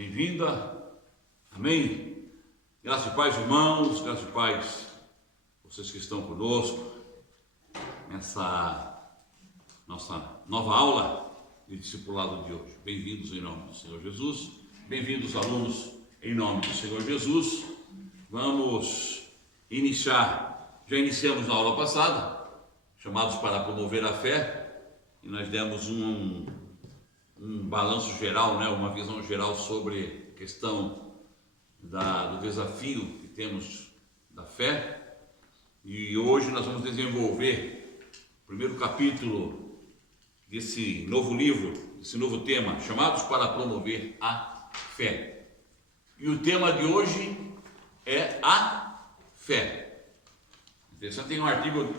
bem-vinda, amém? Graças e paz, irmãos, graças e paz, vocês que estão conosco, nessa nossa nova aula de discipulado de hoje. Bem-vindos em nome do Senhor Jesus, bem-vindos alunos em nome do Senhor Jesus. Vamos iniciar, já iniciamos na aula passada, chamados para promover a fé, e nós demos um balanço geral, uma visão geral sobre a questão do desafio que temos da fé. E hoje nós vamos desenvolver o primeiro capítulo desse novo livro, desse novo tema, chamados para promover a fé. E o tema de hoje é a fé. Interessante, tem um artigo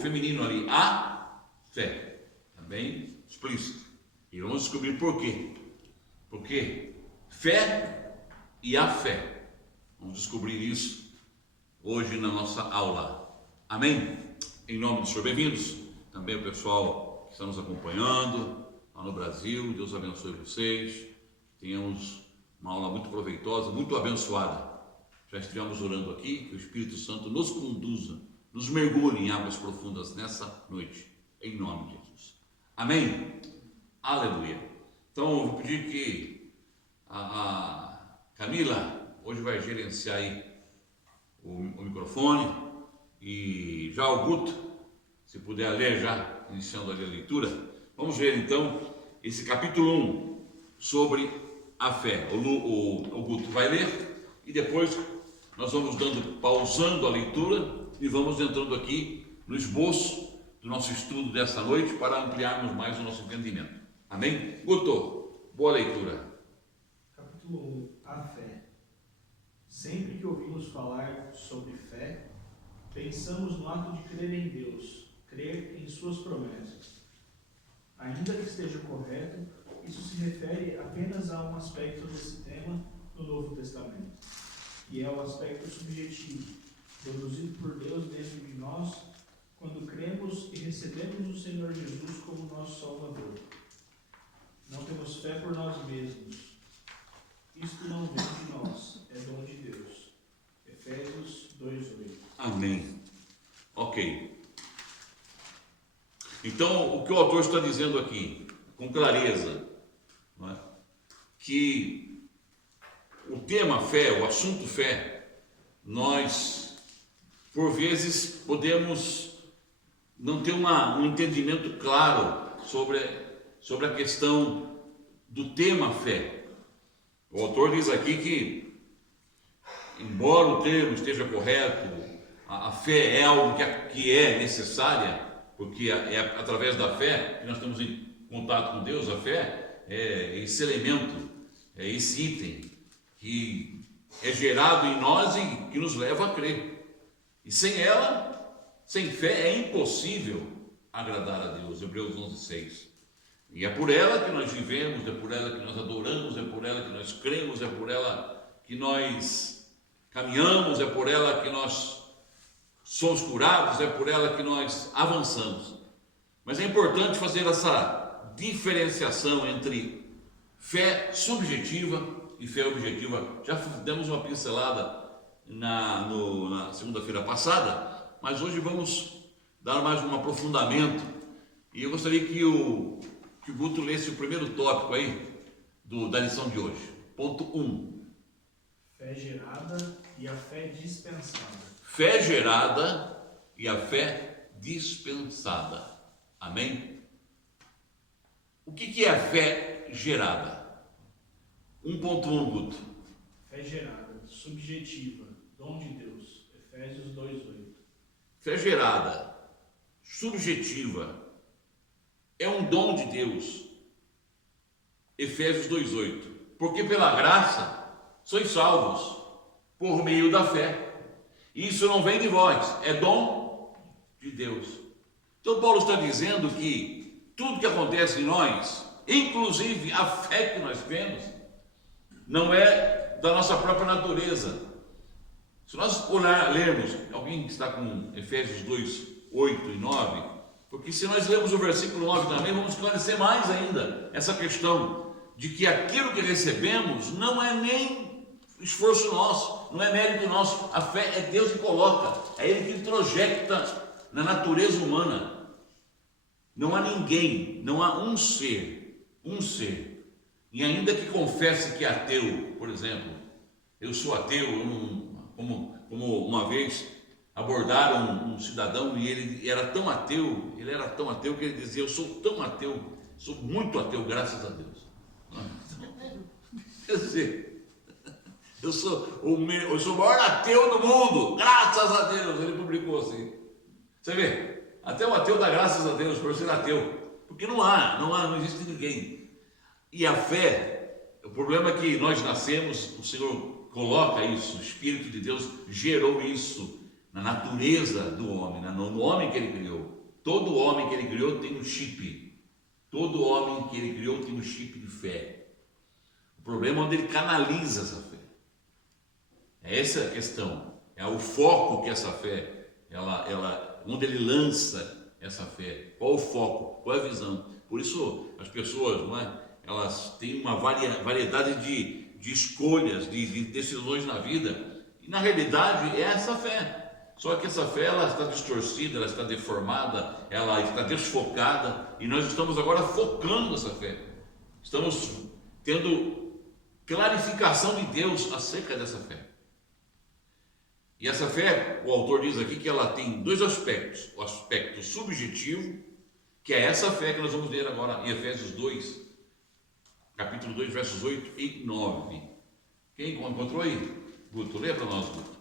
feminino ali, a fé, tá bem explícito. E vamos descobrir por quê. Porque fé e a fé. Vamos descobrir isso hoje na nossa aula. Amém? Em nome do Senhor, bem-vindos. Também o pessoal que está nos acompanhando lá no Brasil. Deus abençoe vocês. Tenhamos uma aula muito proveitosa, muito abençoada. Já estivemos orando aqui, que o Espírito Santo nos conduza, nos mergulhe em águas profundas nessa noite. Em nome de Jesus. Amém? Aleluia. Então eu vou pedir que a Camila hoje vai gerenciar aí o microfone, e já o Guto, se puder ler já, iniciando ali a leitura. Vamos ver então esse capítulo 1 sobre a fé. O Guto vai ler e depois nós vamos pausando a leitura e vamos entrando aqui no esboço do nosso estudo dessa noite para ampliarmos mais o nosso entendimento. Amém? Guto, boa leitura. Capítulo 1, a fé. Sempre que ouvimos falar sobre fé, pensamos no ato de crer em Deus, crer em suas promessas. Ainda que esteja correto, isso se refere apenas a um aspecto desse tema no Novo Testamento, e é o aspecto subjetivo, produzido por Deus dentro de nós, quando cremos e recebemos o Senhor Jesus como nosso Salvador. Não temos fé por nós mesmos. Isto não vem de nós, é dom de Deus. Efésios 2:8. Amém. Ok. Então, o que o autor está dizendo aqui, com clareza, que o tema fé, o assunto fé, nós, por vezes, podemos não ter um entendimento claro sobre a questão do tema fé. O autor diz aqui que, embora o termo esteja correto, a fé é algo que é necessária, porque é através da fé que nós estamos em contato com Deus. A fé é esse elemento, é esse item que é gerado em nós e que nos leva a crer. E sem ela, sem fé, é impossível agradar a Deus. Hebreus 11:6. E é por ela que nós vivemos, é por ela que nós adoramos, é por ela que nós cremos, é por ela que nós caminhamos, é por ela que nós somos curados, é por ela que nós avançamos. Mas é importante fazer essa diferenciação entre fé subjetiva e fé objetiva. Já demos uma pincelada na segunda-feira passada, mas hoje vamos dar mais um aprofundamento. E eu gostaria que o Guto lesse o primeiro tópico aí da lição de hoje. Ponto 1. Fé gerada e a fé dispensada. Fé gerada e a fé dispensada. Amém? O que é a fé gerada? 1.1, Guto. Fé gerada, subjetiva, dom de Deus. Efésios 2:8. Fé gerada, subjetiva, é um dom de Deus. Efésios 2:8. Porque pela graça sois salvos por meio da fé. Isso não vem de vós, é dom de Deus. Então Paulo está dizendo que tudo que acontece em nós, inclusive a fé que nós temos, não é da nossa própria natureza. Se nós lermos, alguém que está com Efésios 2:8 e 9, porque se nós lermos o versículo 9 também, vamos esclarecer mais ainda essa questão de que aquilo que recebemos não é nem esforço nosso, não é mérito nosso. A fé é Deus que coloca, é Ele que introjeta na natureza humana. Não há ninguém, não há um ser, e ainda que confesse que é ateu, por exemplo, eu sou ateu, como uma vez abordaram um cidadão e ele era tão ateu que ele dizia: eu sou tão ateu, sou muito ateu, graças a Deus. Quer dizer, eu sou o maior ateu do mundo, graças a Deus. Ele publicou assim. Você vê, até o ateu dá graças a Deus por ser ateu, porque não existe ninguém. E a fé, o problema é que nós nascemos, o Senhor coloca isso, o Espírito de Deus gerou isso na natureza do homem, no homem que Ele criou. Todo homem que Ele criou tem um chip. Todo homem que Ele criou tem um chip de fé. O problema é onde Ele canaliza essa fé. É essa a questão. É o foco que essa fé, onde Ele lança essa fé. Qual o foco? Qual a visão? Por isso as pessoas, não é? Elas têm uma variedade de escolhas, de decisões na vida. E na realidade é essa fé. Só que essa fé, ela está distorcida, ela está deformada, ela está desfocada, e nós estamos agora focando essa fé. Estamos tendo clarificação de Deus acerca dessa fé. E essa fé, o autor diz aqui que ela tem dois aspectos: o aspecto subjetivo, que é essa fé que nós vamos ler agora em Efésios 2, capítulo 2, versos 8 e 9. Quem encontrou aí? Guto, lê para nós, Guto.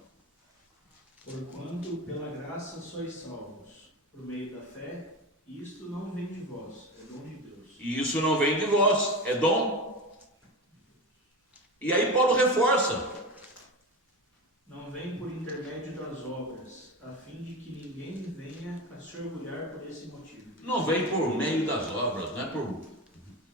Porquanto pela graça sois salvos, por meio da fé, e isto não vem de vós, é dom de Deus. E isso não vem de vós, é dom. E aí Paulo reforça: não vem por intermédio das obras, a fim de que ninguém venha a se orgulhar por esse motivo. Não vem por meio das obras, não é por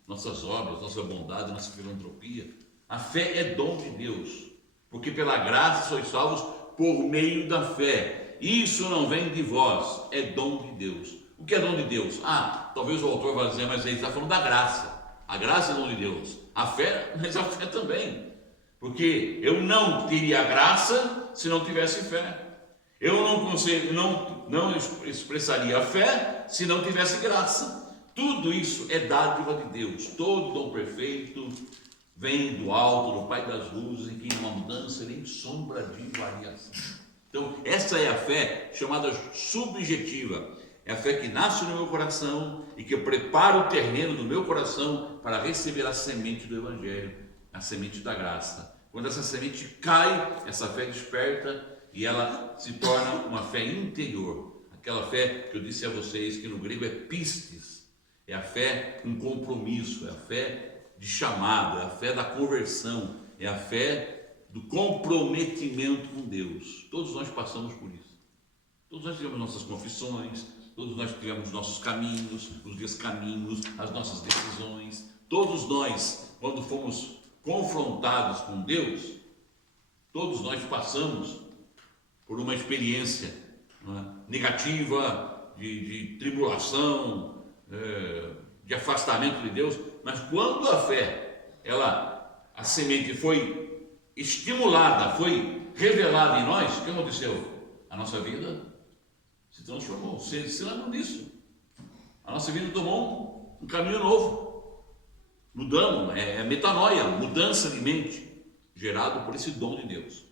nossas obras, nossa bondade, nossa filantropia. A fé é dom de Deus, porque pela graça sois salvos por meio da fé. Isso não vem de vós, é dom de Deus. O que é dom de Deus? Talvez o autor vá dizer, mas ele está falando da graça. A graça é dom de Deus. A fé, mas a fé também. Porque eu não teria graça se não tivesse fé. Eu não expressaria a fé se não tivesse graça. Tudo isso é dádiva de Deus. Todo dom perfeito vem do alto, do Pai das luzes, em que não há mudança nem sombra de variação. Então, essa é a fé chamada subjetiva. É a fé que nasce no meu coração e que prepara o terreno do meu coração para receber a semente do Evangelho, a semente da graça. Quando essa semente cai, essa fé desperta e ela se torna uma fé interior. Aquela fé que eu disse a vocês que no grego é pistis. É a fé com compromisso, é a fé de chamado, é a fé da conversão, é a fé do comprometimento com Deus. Todos nós passamos por isso. Todos nós tivemos nossas confissões, todos nós tivemos nossos caminhos, os descaminhos, as nossas decisões. Todos nós, quando fomos confrontados com Deus, todos nós passamos por uma experiência negativa, de tribulação, de afastamento de Deus. Mas quando a fé, a semente foi estimulada, foi revelada em nós, o que aconteceu? A nossa vida se transformou. Vocês se lembram disso? A nossa vida tomou um caminho novo. Mudamos, é metanoia, mudança de mente, gerado por esse dom de Deus.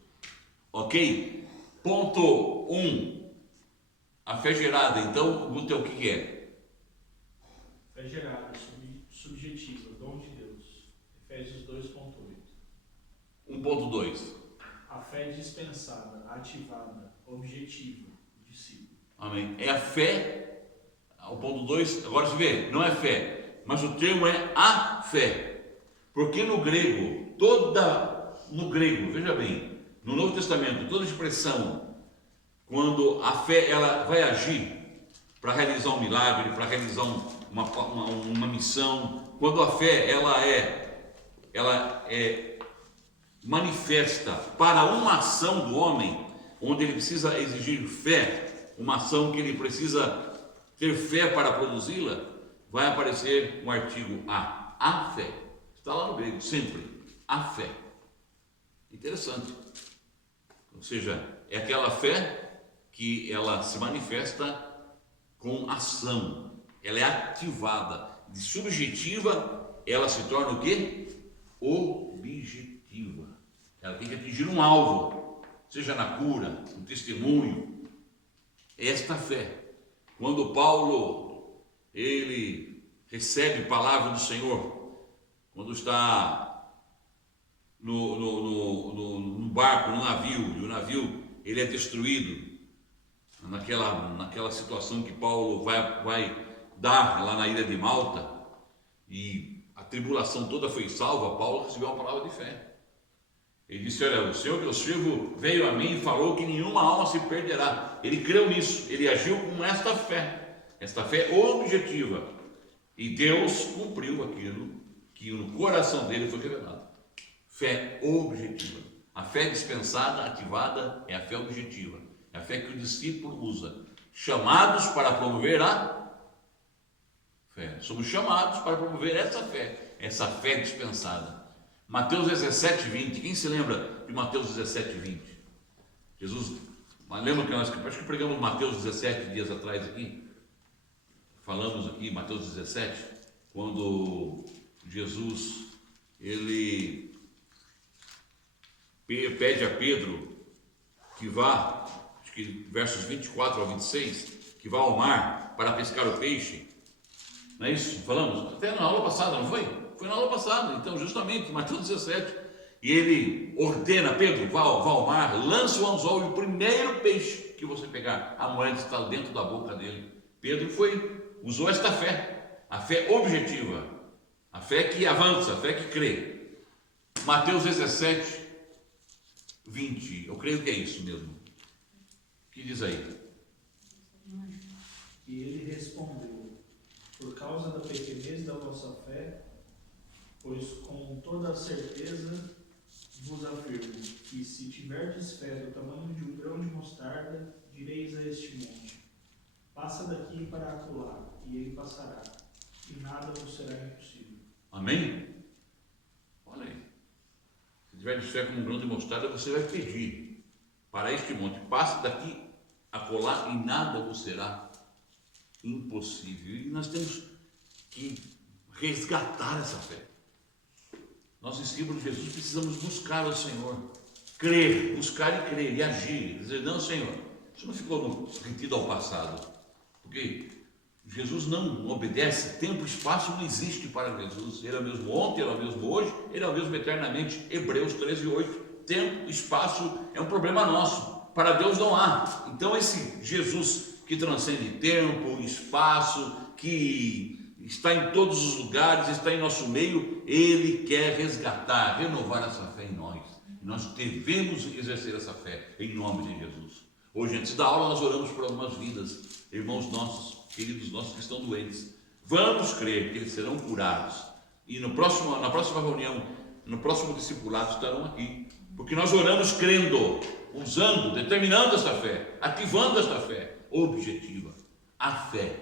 Ok? Ponto 1. A fé gerada, então, Guto, o que é? Fé gerada, subjetiva, dom de Deus. Efésios 2.8. 1.2. A fé dispensada, ativada, objetiva, discípulo. Amém. É a fé, o ponto 2, agora se vê, não é fé, mas o termo é a fé. Porque no grego, veja bem, no Novo Testamento, toda expressão, quando a fé ela vai agir para realizar um milagre, para realizar uma missão, quando a fé ela é manifesta para uma ação do homem, onde ele precisa exigir fé, uma ação que ele precisa ter fé para produzi-la, vai aparecer um artigo a fé. Está lá no grego, sempre. A fé. Interessante. Ou seja, é aquela fé que ela se manifesta com ação. Ela é ativada. De subjetiva, ela se torna o quê? Objetiva. Ela tem que atingir um alvo, seja na cura, no testemunho. Esta fé. Quando Paulo, ele recebe palavra do Senhor, quando está no barco, no navio, e o navio ele é destruído, naquela situação que Paulo vai dar lá na ilha de Malta, e a tribulação toda foi salva, Paulo recebeu uma palavra de fé. Ele disse: olha, o Senhor meu servo veio a mim e falou que nenhuma alma se perderá. Ele creu nisso, ele agiu com esta fé objetiva, e Deus cumpriu aquilo que no coração dele foi revelado. Fé objetiva. A fé dispensada, ativada, é a fé objetiva, é a fé que o discípulo usa, chamados para promover a fé. Somos chamados para promover essa fé dispensada. Mateus 17, 20. Quem se lembra de Mateus 17, 20? Jesus, lembra que nós acho que pregamos Mateus 17 dias atrás aqui? Falamos aqui, Mateus 17, quando Jesus, ele pede a Pedro que vá, acho que versos 24 ao 26, que vá ao mar para pescar o peixe. Não é isso? Falamos? Até na aula passada, não foi? Foi na aula passada, então, justamente, Mateus 17. E ele ordena: Pedro, vá ao mar, lança o anzol e o primeiro peixe que você pegar, a moeda está dentro da boca dele. Pedro usou esta fé, a fé objetiva, a fé que avança, a fé que crê. Mateus 17, 20, eu creio que é isso mesmo. O que diz aí? E ele respondeu: por causa da pequenez da vossa fé, pois com toda a certeza vos afirmo que, se tiverdes fé do tamanho de um grão de mostarda, direis a este monte: passa daqui para acolá, e ele passará, e nada vos será impossível. Amém? Olha aí. Se tiverdes fé como um grão de mostarda, você vai pedir para este monte: passa daqui acolá, e nada vos será impossível. E nós temos que resgatar essa fé. Nós, discípulos de Jesus, precisamos buscar o Senhor, crer, buscar e crer, e agir, dizer: não, Senhor, isso não ficou retido ao passado, porque Jesus não obedece, tempo e espaço não existe para Jesus. Ele é o mesmo ontem, ele é o mesmo hoje, ele é o mesmo eternamente. Hebreus 13, 8. Tempo, espaço é um problema nosso, para Deus não há. Então esse Jesus que transcende tempo, espaço, que está em todos os lugares, está em nosso meio, ele quer resgatar, renovar essa fé em nós. Nós devemos exercer essa fé em nome de Jesus. Hoje, antes da aula, nós oramos por algumas vidas, irmãos nossos, queridos nossos que estão doentes. Vamos crer que eles serão curados, e na próxima reunião, no próximo discipulado, estarão aqui, porque nós oramos crendo, usando, determinando essa fé, ativando essa fé objetiva, a fé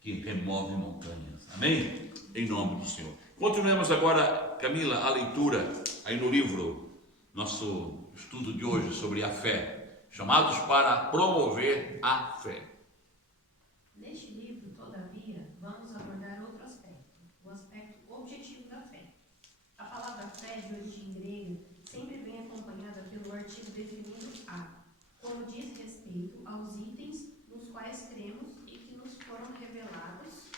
que remove montanhas. Amém? Em nome do Senhor. Continuemos agora, Camila, a leitura aí no livro, nosso estudo de hoje sobre a fé, chamados para promover a fé. Neste livro, todavia, vamos abordar outro aspecto, o aspecto objetivo da fé. A palavra fé, de origem grega, sempre vem acompanhada pelo artigo definido a, quando diz respeito aos itens nos quais cremos e que nos foram revelados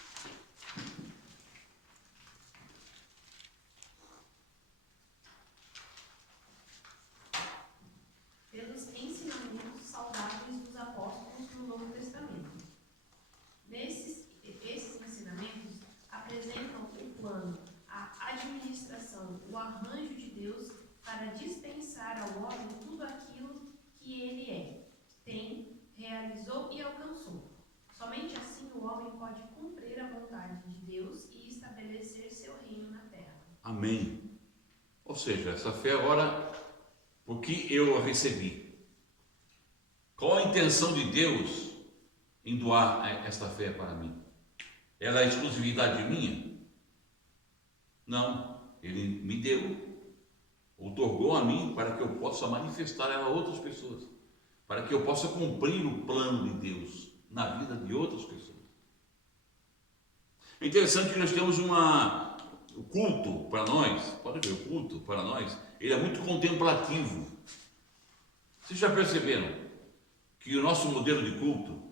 pelos ensinamentos saudáveis dos apóstolos no Novo Testamento. Esses ensinamentos apresentam o plano, a administração, o arranjo de Deus para dispensar ao homem tudo aquilo que ele é, tem, realizou e alcançou. Somente assim o homem pode cumprir a vontade de Deus e estabelecer seu reino na terra. Amém. Ou seja, essa fé agora, porque eu a recebi. Qual a intenção de Deus em doar esta fé para mim? Ela é exclusividade minha? Não. Ele me deu, outorgou a mim para que eu possa manifestar ela a outras pessoas, para que eu possa cumprir o plano de Deus na vida de outras pessoas. É interessante que nós temos o culto para nós, pode ver, o culto para nós, ele é muito contemplativo. Vocês já perceberam que o nosso modelo de culto,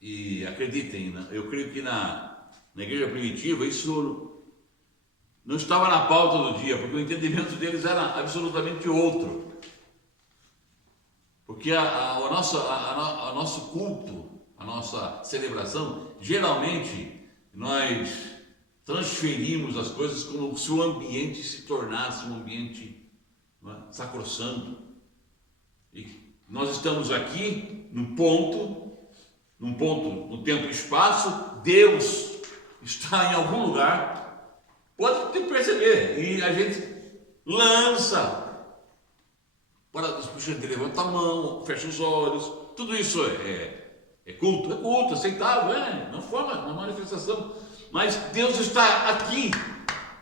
e acreditem, eu creio que na igreja primitiva isso não estava na pauta do dia, porque o entendimento deles era absolutamente outro. Porque o nosso culto, a nossa celebração, geralmente nós transferimos as coisas como se o ambiente se tornasse um ambiente, não é, sacrossanto. E nós estamos aqui no tempo e espaço, Deus está em algum lugar, pode perceber, e a gente lança, levanta a mão, fecha os olhos, tudo isso é culto, aceitável, na forma, na manifestação, mas Deus está aqui,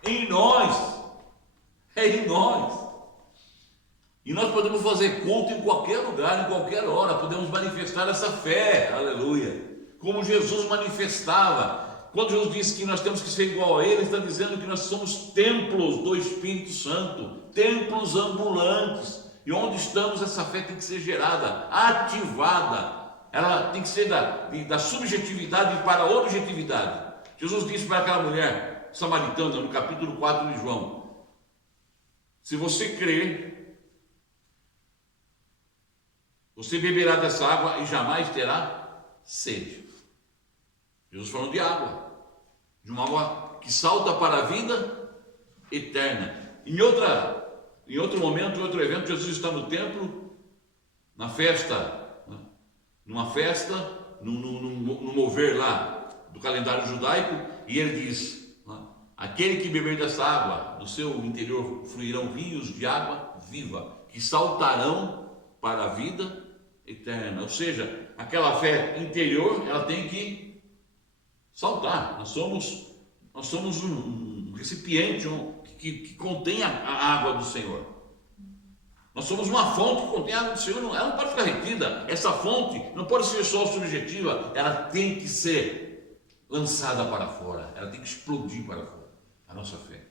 em nós, em nós. E nós podemos fazer culto em qualquer lugar, em qualquer hora, podemos manifestar essa fé, aleluia, como Jesus manifestava. Quando Jesus disse que nós temos que ser igual a Ele, está dizendo que nós somos templos do Espírito Santo, templos ambulantes, e onde estamos, essa fé tem que ser gerada, ativada, ela tem que ser da subjetividade para a objetividade. Jesus disse para aquela mulher samaritana, no capítulo 4 de João, se você crer, você beberá dessa água e jamais terá sede. Jesus falou de água, de uma água que salta para a vida eterna. Em outro momento, em outro evento, Jesus está no templo, na festa, numa festa, no mover lá do calendário judaico, e ele diz, aquele que beber dessa água, do seu interior fluirão rios de água viva, que saltarão para a vida eterna. Ou seja, aquela fé interior, ela tem que saltar. Nós somos um recipiente que contém a água do Senhor. Nós somos uma fonte que contém a água do Senhor. Ela não pode ficar retida. Essa fonte não pode ser só subjetiva. Ela tem que ser lançada para fora. Ela tem que explodir para fora. A nossa fé.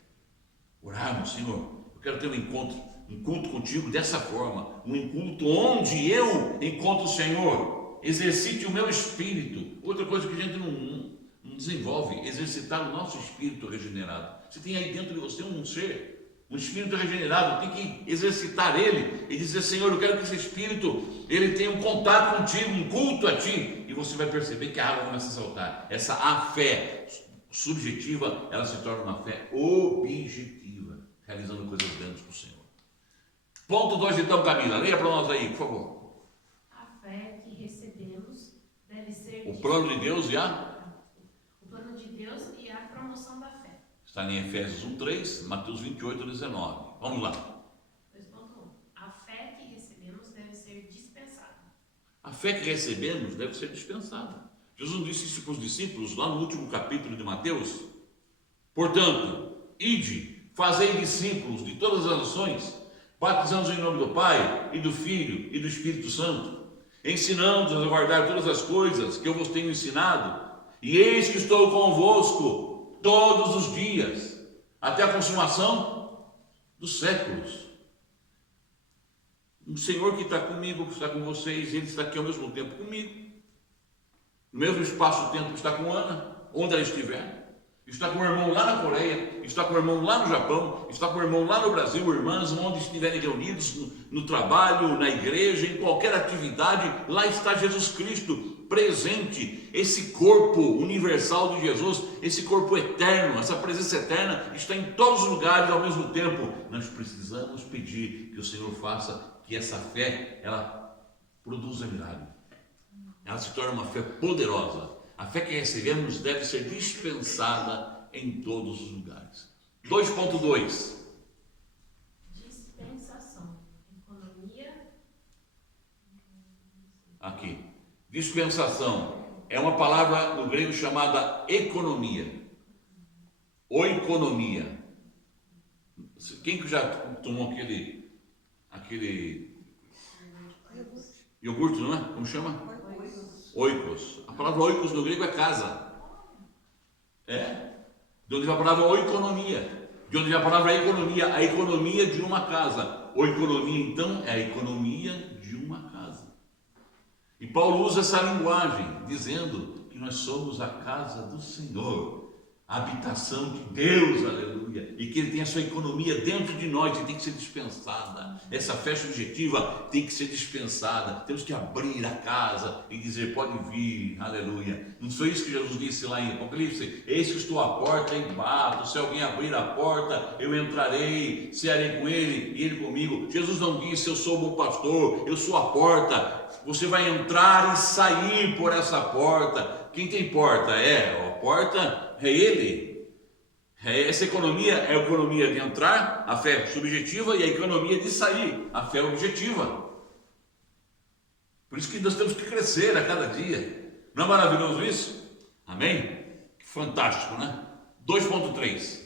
Orarmos, Senhor, eu quero ter um culto contigo dessa forma, um culto onde eu encontro o Senhor, exercite o meu espírito. Outra coisa que a gente não desenvolve, exercitar o nosso espírito regenerado. Você tem aí dentro de você um ser, um espírito regenerado, tem que exercitar ele e dizer, Senhor, eu quero que esse espírito, ele tenha um contato contigo, um culto a ti, e você vai perceber que a água começa a saltar. A fé subjetiva, ela se torna uma fé objetiva, realizando coisas grandes para o Senhor. Ponto 2, então, Camila, leia para nós aí, por favor. A fé que recebemos deve ser O plano de Deus o plano de Deus e a promoção da fé. está em Efésios 1:3, Mateus 28:19. Vamos lá. 2.1. A fé que recebemos deve ser dispensada. A fé que recebemos deve ser dispensada. Jesus disse isso para os discípulos lá no último capítulo de Mateus. Portanto, ide, fazei discípulos de todas as nações, batizando-os em nome do Pai, e do Filho, e do Espírito Santo, ensinando-os a guardar todas as coisas que eu vos tenho ensinado, e eis que estou convosco todos os dias, até a consumação dos séculos. O Senhor que está comigo, que está com vocês, Ele está aqui ao mesmo tempo comigo, no mesmo espaço-tempo que está com Ana, onde ela estiver. Está com o irmão lá na Coreia, está com o irmão lá no Japão, está com o irmão lá no Brasil, irmãs, onde estiverem reunidos, no trabalho, na igreja, em qualquer atividade, lá está Jesus Cristo presente. Esse corpo universal de Jesus, esse corpo eterno, essa presença eterna está em todos os lugares ao mesmo tempo. Nós precisamos pedir que o Senhor faça que essa fé, ela produza milagre. Ela se torna uma fé poderosa. A fé que recebemos deve ser dispensada em todos os lugares. 2.2. Dispensação. Economia. Aqui. Dispensação é uma palavra no grego chamada economia. Oikonomia. Quem que já tomou aquele iogurte, não é? Como chama? Oikos. A palavra oikos no grego é casa. É? De onde vem a palavra oikonomia. De onde vem a palavra economia. A economia de uma casa. Oikonomia, então, é a economia de uma casa. E Paulo usa essa linguagem, dizendo que nós somos a casa do Senhor, a habitação de Deus, aleluia, e que Ele tem a sua economia dentro de nós e tem que ser dispensada. Essa fé subjetiva tem que ser dispensada. Temos que abrir a casa e dizer: pode vir, aleluia. Não foi isso que Jesus disse lá em Apocalipse? Eis que estou à porta e bato, se alguém abrir a porta, eu entrarei, cearei com ele e ele comigo. Jesus não disse: eu sou o bom pastor, eu sou a porta. Você vai entrar e sair por essa porta. Quem tem porta? A porta é Ele. Essa economia é a economia de entrar, a fé subjetiva, e a economia de sair, a fé objetiva. Por isso que nós temos que crescer a cada dia. Não é maravilhoso isso? Amém? Fantástico, né? 2.3.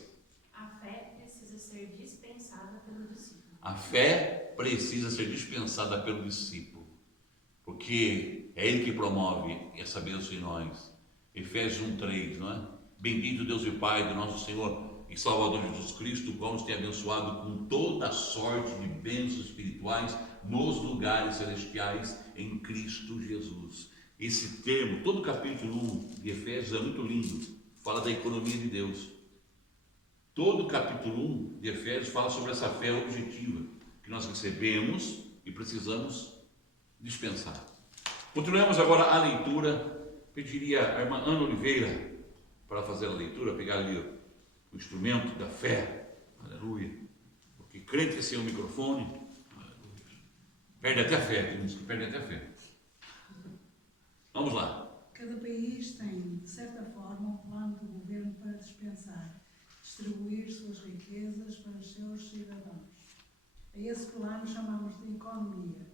A fé precisa ser dispensada pelo discípulo. A fé precisa ser dispensada pelo discípulo, porque é ele que promove essa bênção em nós. Efésios 1:3, não é? Bendito Deus e Pai do nosso Senhor e Salvador Jesus Cristo, o qual nos tem abençoado com toda a sorte de bênçãos espirituais nos lugares celestiais em Cristo Jesus. Esse termo, todo o capítulo 1 de Efésios é muito lindo, fala da economia de Deus. Todo o capítulo 1 de Efésios fala sobre essa fé objetiva que nós recebemos e precisamos dispensar. Continuemos agora a leitura. Pediria a irmã Ana Oliveira para fazer a leitura, pegar ali o instrumento da fé, aleluia, porque crente é sem o microfone, aleluia, perde até a fé, tem uns que perdem até a fé. Vamos lá. Cada país tem, de certa forma, um plano do governo para dispensar, distribuir suas riquezas para os seus cidadãos. A esse plano chamamos de economia.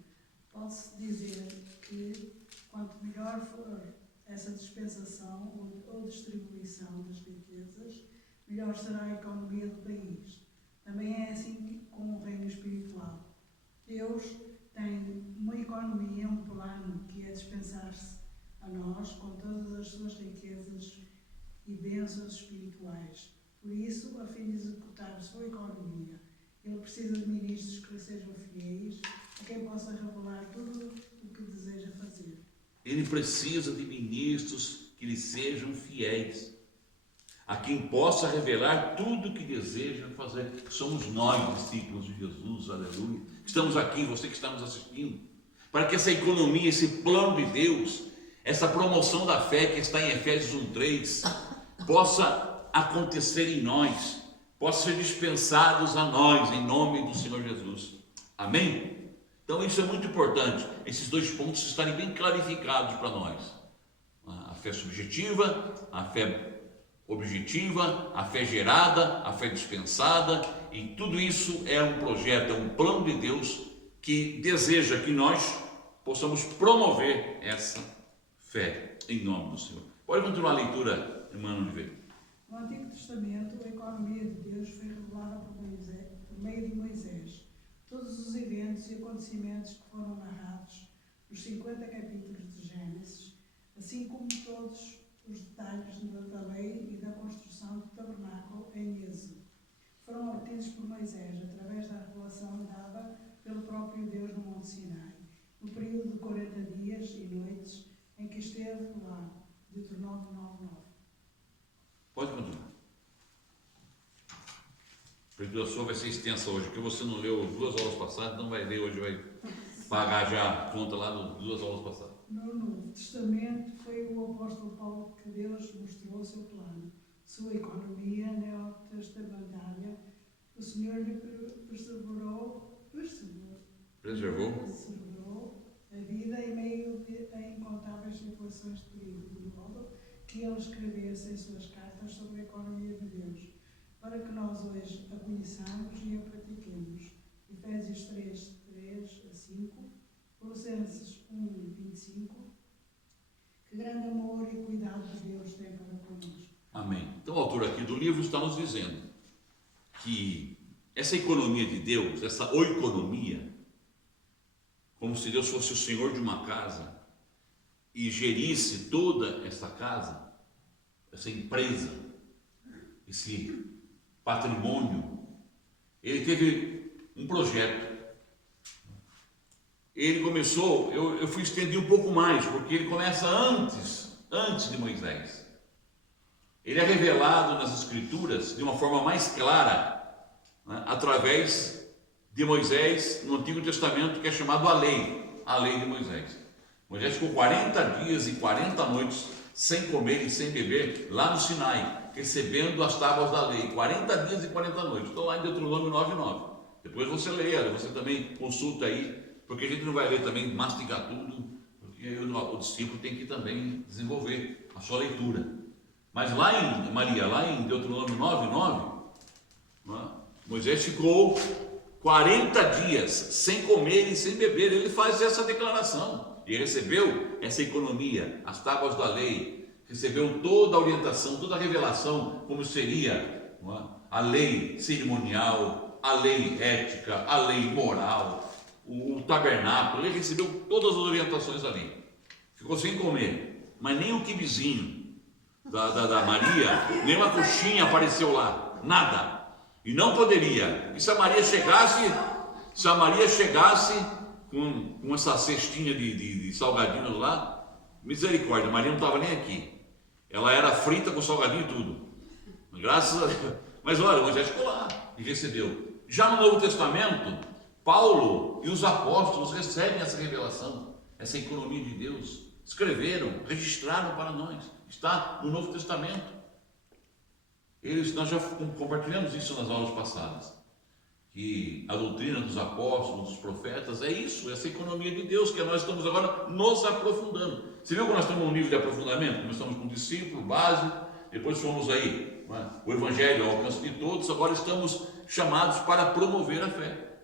Pode-se dizer que, quanto melhor for essa dispensação ou distribuição das riquezas, melhor será a economia do país. Também é assim com o reino espiritual. Deus tem uma economia, um plano que é dispensar-se a nós com todas as suas riquezas e bênçãos espirituais. Por isso, a fim de executar a sua economia, Ele precisa de ministros que lhe sejam fiéis, a quem possa revelar tudo o que deseja fazer. Ele precisa de ministros que lhe sejam fiéis, a quem possa revelar tudo o que deseja fazer. Somos nós, discípulos de Jesus, aleluia. Estamos aqui, você que está nos assistindo, para que essa economia, esse plano de Deus, essa promoção da fé que está em Efésios 1:3, possa acontecer em nós, possa ser dispensados a nós, em nome do Senhor Jesus. Amém? Então isso é muito importante, esses dois pontos estarem bem clarificados para nós. A fé subjetiva, a fé objetiva, a fé gerada, a fé dispensada, e tudo isso é um projeto, é um plano de Deus que deseja que nós possamos promover essa fé em nome do Senhor. Pode continuar a leitura, irmã Oliveira. No Antigo Testamento, a economia de Deus foi revelada por meio de Moisés. Todos os eventos e acontecimentos que foram narrados nos 50 capítulos de Gênesis, assim como todos os detalhes da lei e da construção do tabernáculo em Êxodo, foram obtidos por Moisés através da revelação dada pelo próprio Deus no Monte Sinai, no período de 40 dias e noites em que esteve lá. Deuteronômio 9:9. Pode continuar. A leitura sua vai ser extensa hoje, porque você não leu 2 aulas passadas, não vai ler hoje, vai pagar já a conta lá das 2 aulas passadas. No Novo Testamento foi o apóstolo Paulo que Deus mostrou o seu plano, sua economia neotestamentária. O Senhor lhe preservou a vida em meio a incontáveis situações de perigo, de modo que ele escrevesse em suas cartas sobre a economia de Deus, para que nós hoje a conheçamos e a pratiquemos. Efésios 3:3-5, Colossenses 1:25. Que grande amor e cuidado de Deus tem para conosco. Amém. Então o autor aqui do livro está nos dizendo que essa economia de Deus, essa oikonomia, como se Deus fosse o senhor de uma casa e gerisse toda essa casa, essa empresa, esse patrimônio. Ele teve um projeto. Ele começou, eu fui estender um pouco mais, porque ele começa antes de Moisés. Ele é revelado nas Escrituras de uma forma mais clara, né, através de Moisés no Antigo Testamento, que é chamado a lei de Moisés. Moisés ficou 40 dias e 40 noites sem comer e sem beber lá no Sinai, recebendo as tábuas da lei. 40 dias e 40 noites. Estou lá em Deuteronômio 9:9. Depois você leia, você também consulta aí, porque a gente não vai ler também, mastigar tudo, porque o discípulo tem que também desenvolver a sua leitura. Mas lá em Deuteronômio 9:9, né, Moisés ficou 40 dias sem comer e sem beber. Ele faz essa declaração. E recebeu essa economia, as tábuas da lei, recebeu toda a orientação, toda a revelação, como seria, não é, a lei cerimonial, a lei ética, a lei moral, o tabernáculo. Ele recebeu todas as orientações ali. Ficou sem comer, mas nem o quibezinho da Maria, nem uma coxinha apareceu lá, nada. E não poderia. E se a Maria chegasse com essa cestinha de salgadinhos lá, misericórdia, Maria não estava nem aqui. Ela era frita com salgadinho e tudo. Graças a Deus. Mas olha, Moisés ficou lá e recebeu. Já no Novo Testamento, Paulo e os apóstolos recebem essa revelação, essa economia de Deus. Escreveram, registraram para nós. Está no Novo Testamento. Nós já compartilhamos isso nas aulas passadas, que a doutrina dos apóstolos, dos profetas, é isso, essa economia de Deus, que nós estamos agora nos aprofundando. Você viu que nós estamos num nível de aprofundamento? Começamos com o discípulo, base, depois fomos aí, o evangelho ao alcance de todos, agora estamos chamados para promover a fé,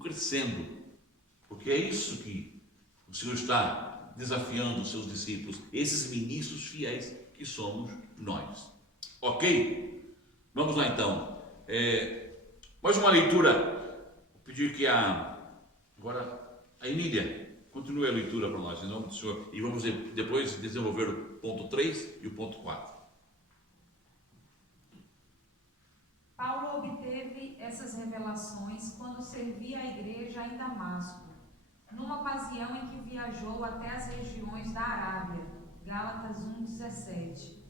crescendo, porque é isso que o Senhor está desafiando os seus discípulos, esses ministros fiéis que somos nós. Ok? Vamos lá então. Mais uma leitura. Vou pedir que agora a Emília continue a leitura para nós, em nome do Senhor. E vamos depois desenvolver o ponto 3 e o ponto 4. Paulo obteve essas revelações quando servia a igreja em Damasco, numa ocasião em que viajou até as regiões da Arábia. Gálatas 1:17.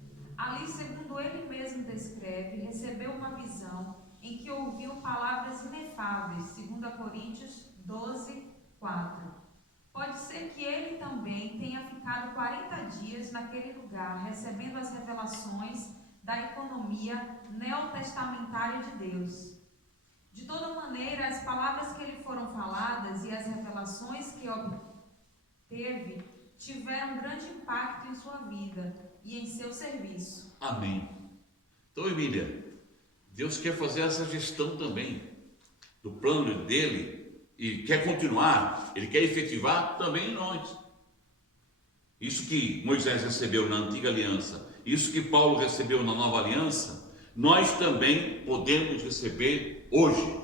Ali, segundo ele mesmo descreve, recebeu uma visão em que ouviu palavras inefáveis, 2 Coríntios 12:4. Pode ser que ele também tenha ficado 40 dias naquele lugar, recebendo as revelações da economia neotestamentária de Deus. De toda maneira, as palavras que lhe foram faladas e as revelações que obteve tiveram grande impacto em sua vida e em seu serviço. Amém. Então, Emília, Deus quer fazer essa gestão também do plano dele e quer continuar, ele quer efetivar também em nós. Isso que Moisés recebeu na antiga aliança, isso que Paulo recebeu na nova aliança, nós também podemos receber hoje.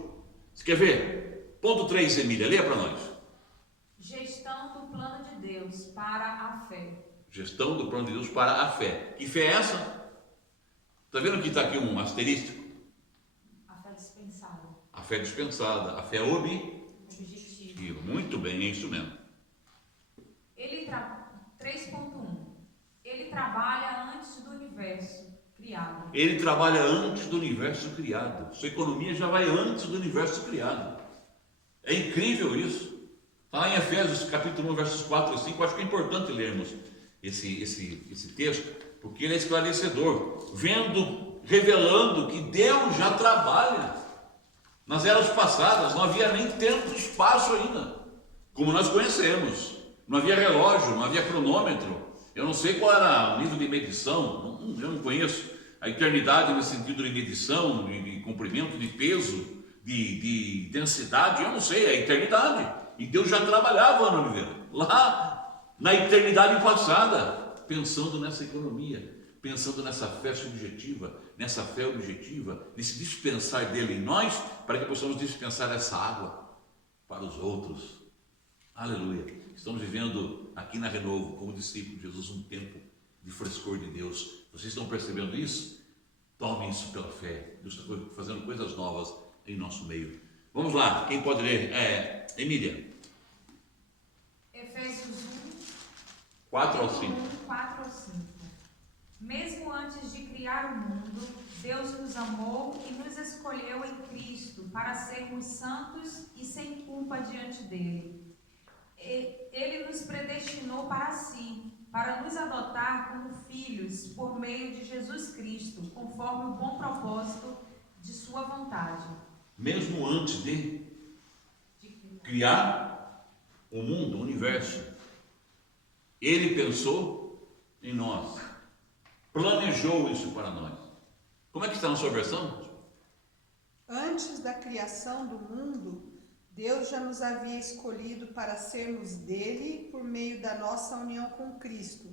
Você quer ver? Ponto 3, Emília, leia para nós. Gestão do plano de Deus para a fé. Gestão do plano de Deus para a fé. Que fé é essa? Está vendo que está aqui um asterístico? A fé dispensada. A fé dispensada, a fé objetivo. Muito bem, é isso mesmo. 3.1. Ele trabalha antes do universo criado. Ele trabalha antes do universo criado. Sua economia já vai antes do universo criado. É incrível isso. Está lá em Efésios capítulo 1, versos 4 e 5. Acho que é importante lermos esse texto, porque ele é esclarecedor, revelando que Deus já trabalha. Nas eras passadas não havia nem tempo e espaço ainda, como nós conhecemos. Não havia relógio, não havia cronômetro. Eu não sei qual era o nível de medição, eu não conheço a eternidade no sentido de medição, de comprimento, de peso, de densidade, eu não sei, a eternidade. E Deus já trabalhava, Ana Oliveira, lá na eternidade passada, pensando nessa economia, pensando nessa fé subjetiva, nessa fé objetiva, nesse dispensar dele em nós, para que possamos dispensar essa água para os outros. Aleluia. Estamos vivendo aqui na Renovo, como discípulo de Jesus, um tempo de frescor de Deus. Vocês estão percebendo isso? Tomem isso pela fé. Deus está fazendo coisas novas em nosso meio. Vamos lá, quem pode ler? Emília. Efésios 4 ao 5. 4 ao 5. Mesmo antes de criar o mundo, Deus nos amou e nos escolheu em Cristo para sermos santos e sem culpa diante dele. Ele nos predestinou para si, para nos adotar como filhos por meio de Jesus Cristo, conforme o bom propósito de sua vontade. Mesmo antes de criar o mundo, o universo, ele pensou em nós, planejou isso para nós. Como é que está na sua versão? Antes da criação do mundo, Deus já nos havia escolhido para sermos dele por meio da nossa união com Cristo,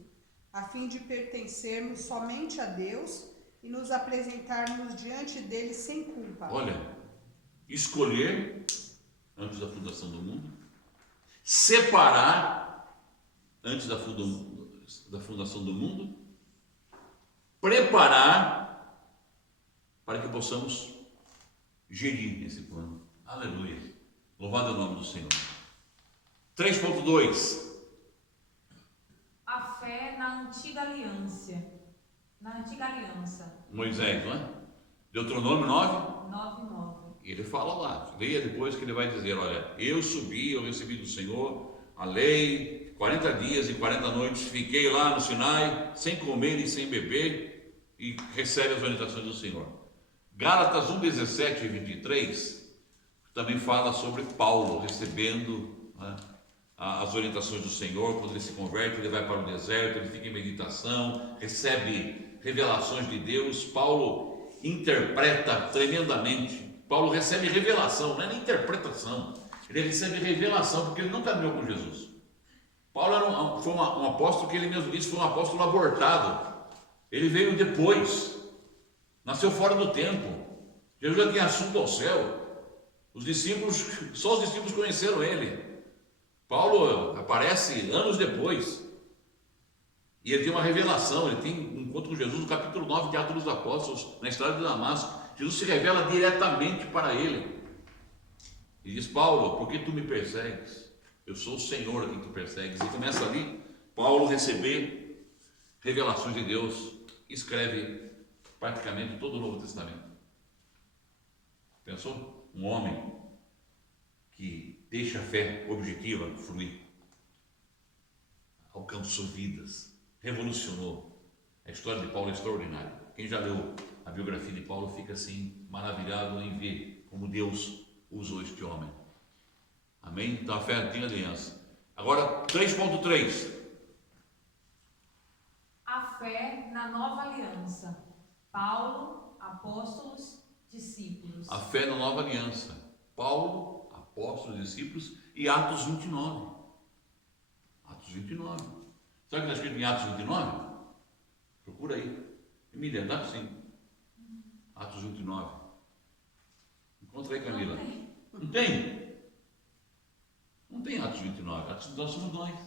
a fim de pertencermos somente a Deus e nos apresentarmos diante dele sem culpa. Olha, escolher antes da fundação do mundo, separar antes da fundação do mundo, preparar para que possamos gerir esse plano. Aleluia. Louvado é o nome do Senhor. 3.2. A fé na antiga aliança. Moisés, não é? Deuteronômio 9. 9:9. Ele fala lá, leia depois que ele vai dizer, olha, eu recebi do Senhor a lei, 40 dias e 40 noites, fiquei lá no Sinai, sem comer e sem beber, e recebe as orientações do Senhor. Gálatas 1:17 e 23 também fala sobre Paulo recebendo, né, as orientações do Senhor. Quando ele se converte, ele vai para o deserto, ele fica em meditação, recebe revelações de Deus. Paulo interpreta tremendamente. Paulo recebe revelação, não é nem interpretação, ele recebe revelação, porque ele não caminhou com Jesus. Paulo foi um apóstolo que ele mesmo disse, foi um apóstolo abortado. Ele veio depois, nasceu fora do tempo. Jesus já tinha assunto ao céu. Só os discípulos conheceram ele. Paulo aparece anos depois. E ele tem uma revelação, ele tem um encontro com Jesus no capítulo 9 de Atos dos Apóstolos, na estrada de Damasco. Jesus se revela diretamente para ele. E diz, Paulo, por que tu me persegues? Eu sou o Senhor a quem tu persegues. E começa ali, Paulo receber revelações de Deus. Escreve praticamente todo o Novo Testamento. Pensou? Um homem que deixa a fé objetiva fluir. Alcançou vidas. Revolucionou. A história de Paulo é extraordinária. Quem já leu a biografia de Paulo fica assim maravilhado em ver como Deus usou este homem. Amém? Então a fé é antiga aliança. Agora 3.3. A fé na nova aliança. Paulo, apóstolos, discípulos. A fé na nova aliança. Paulo, apóstolos, discípulos e Atos 29. Atos 29. Sabe o que está escrito em Atos 29? Procura aí. Emília, dá sim. Atos 29. Encontra aí, Camila. Não tem? Não tem Atos 29. Atos 29 somos nós.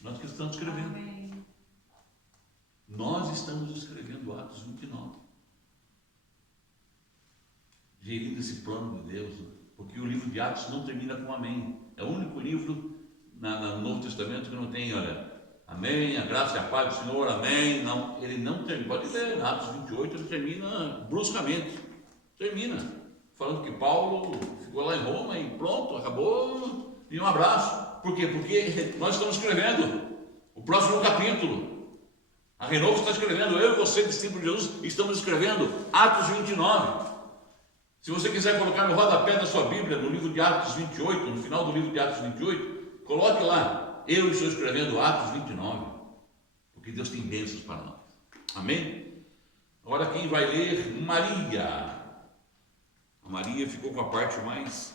Nós que estamos escrevendo. Amém. Nós estamos escrevendo Atos 29. Gerindo esse plano de Deus. Porque o livro de Atos não termina com amém. É o único livro no Novo Testamento que não tem, olha, amém, a graça e a paz do Senhor, amém. Não, ele não termina. Pode ler, Atos 28, ele termina bruscamente. Termina. Falando que Paulo ficou lá em Roma e pronto, acabou. E um abraço. Por quê? Porque nós estamos escrevendo o próximo capítulo. A Renovo está escrevendo, eu e você, discípulo de Jesus, estamos escrevendo Atos 29. Se você quiser colocar no rodapé da sua Bíblia, no livro de Atos 28, no final do livro de Atos 28, coloque lá, eu estou escrevendo Atos 29, porque Deus tem bênçãos para nós. Amém? Agora quem vai ler? Maria. A Maria ficou com a parte mais...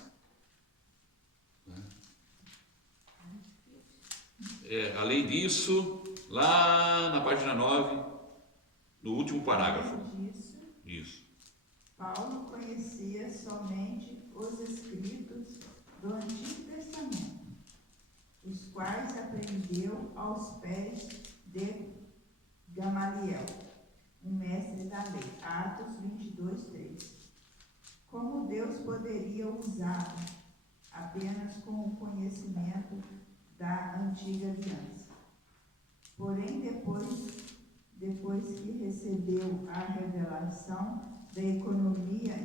além disso, lá na página 9, no último parágrafo. Isso. Paulo conhecia somente os escritos do Antigo Testamento, os quais aprendeu aos pés de Gamaliel, o mestre da lei. Atos 22, 3. Como Deus poderia usá-lo apenas com o conhecimento da antiga aliança? Porém, depois que recebeu a revelação da economia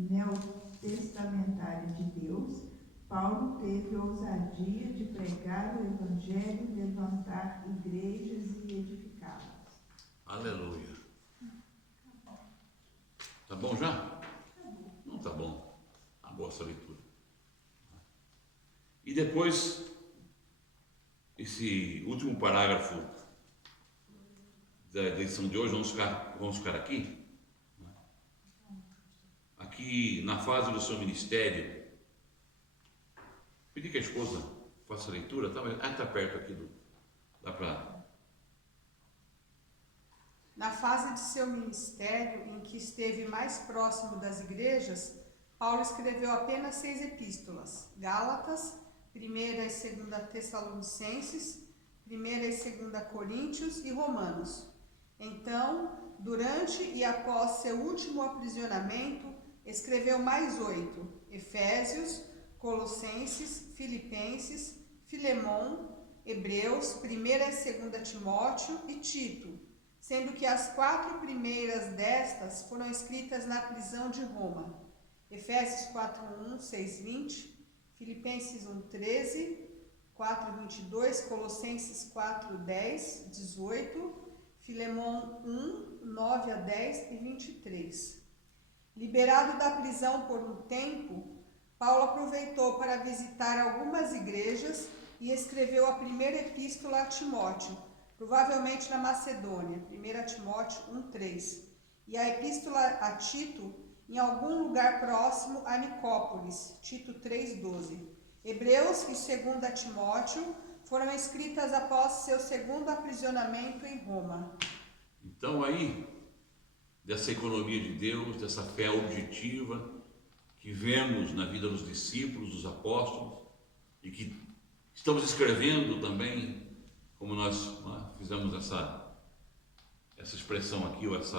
neotestamentária de Deus, Paulo teve a ousadia de pregar o Evangelho, levantar igrejas e edificá-las. Aleluia. Tá bom já? Não tá bom. A boa essa leitura. E depois, esse último parágrafo da edição de hoje, vamos ficar aqui. Aqui na fase do seu ministério, pedi que a esposa faça a leitura, tá perto aqui dá para. Na fase de seu ministério, em que esteve mais próximo das igrejas, Paulo escreveu apenas 6 epístolas: Gálatas, 1ª e 2ª Tessalonicenses, 1ª e 2ª Coríntios e Romanos. Então, durante e após seu último aprisionamento, escreveu mais 8: Efésios, Colossenses, Filipenses, Filemão, Hebreus, 1ª e 2ª Timóteo e Tito, sendo que as 4 primeiras destas foram escritas na prisão de Roma. Efésios 4:1, 6:20, Filipenses 1:13, 4:22, Colossenses 4:10, 18, Filemão 1, 9 a 10 e 23. Liberado da prisão por um tempo, Paulo aproveitou para visitar algumas igrejas e escreveu a primeira epístola a Timóteo, provavelmente na Macedônia, 1 Timóteo 1:3, e a epístola a Tito em algum lugar próximo a Nicópolis, Tito 3:12. Hebreus e 2 Timóteo foram escritas após seu segundo aprisionamento em Roma. Então aí, dessa economia de Deus, dessa fé objetiva que vemos na vida dos discípulos, dos apóstolos, e que estamos escrevendo também, como nós fizemos essa expressão aqui, ou esse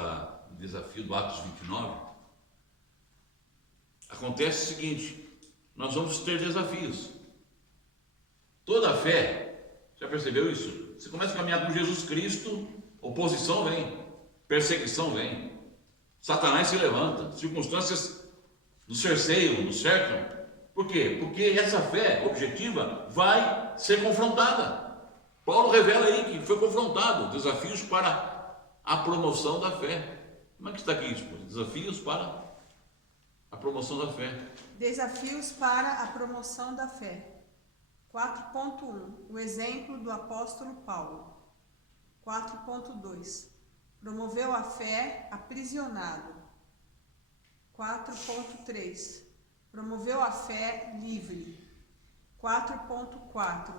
desafio do Atos 29, acontece o seguinte: nós vamos ter desafios. Toda a fé, já percebeu isso? Você começa a caminhar com Jesus Cristo, oposição vem, perseguição vem, Satanás se levanta, circunstâncias nos cerceiam, nos cercam. Por quê? Porque essa fé objetiva vai ser confrontada. Paulo revela aí que foi confrontado, desafios para a promoção da fé. Como é que está aqui isso? Desafios para a promoção da fé. Desafios para a promoção da fé. 4.1. O exemplo do apóstolo Paulo. 4.2. Promoveu a fé aprisionado. 4.3. Promoveu a fé livre. 4.4.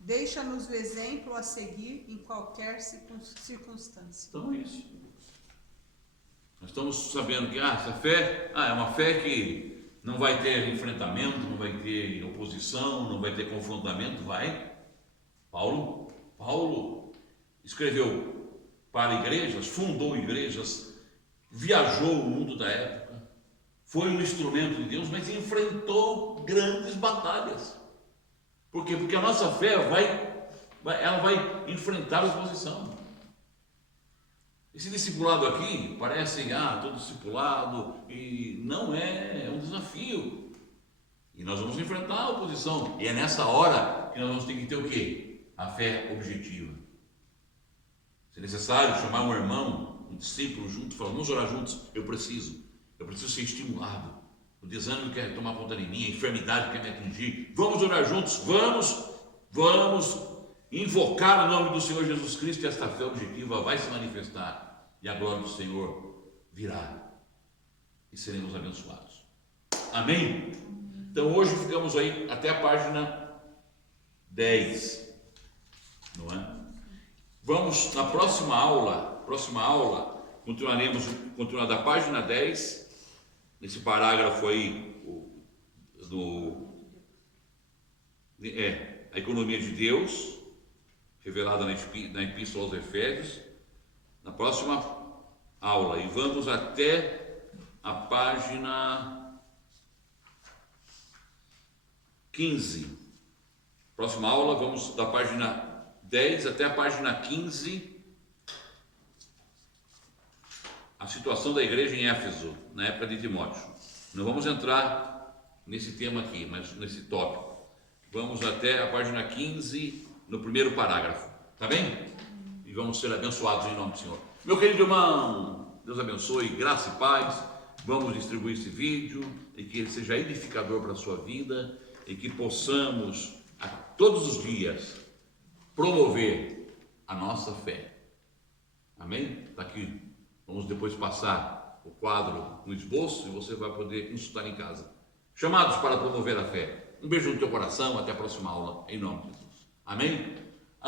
Deixa-nos o exemplo a seguir em qualquer circunstância. Então é isso. Nós estamos sabendo que essa fé é uma fé que não vai ter enfrentamento, não vai ter oposição, não vai ter confrontamento. Vai. Paulo escreveu para igrejas, fundou igrejas, viajou o mundo da época, foi um instrumento de Deus, mas enfrentou grandes batalhas. Por quê? Porque a nossa fé vai enfrentar a oposição. Esse discipulado aqui parece, todo discipulado, e não é um desafio. E nós vamos enfrentar a oposição. E é nessa hora que nós vamos ter que ter o quê? A fé objetiva. Se é necessário chamar um irmão, um discípulo junto, falar, vamos orar juntos, eu preciso ser estimulado. O desânimo quer tomar conta de mim, a enfermidade quer me atingir. Vamos orar juntos, vamos invocar o nome do Senhor Jesus Cristo, e esta fé objetiva vai se manifestar, e a glória do Senhor virá, e seremos abençoados. Amém? Então hoje ficamos aí até a página 10, não é? Vamos na próxima aula continuar da página 10, nesse parágrafo aí, a economia de Deus, revelada na Epístola aos Efésios, na próxima aula. E vamos até a página 15. Próxima aula, vamos da página 10 até a página 15. A situação da igreja em Éfeso, na época de Timóteo. Não vamos entrar nesse tema aqui, mas nesse tópico. Vamos até a página 15, no primeiro parágrafo. Tá bem? E vamos ser abençoados em nome do Senhor. Meu querido irmão, Deus abençoe, graça e paz. Vamos distribuir esse vídeo e que ele seja edificador para a sua vida e que possamos, a todos os dias, promover a nossa fé. Amém? Está aqui. Vamos depois passar o quadro no esboço e você vai poder consultar em casa. Chamados para promover a fé. Um beijo no teu coração, até a próxima aula, em nome de Jesus. Amém?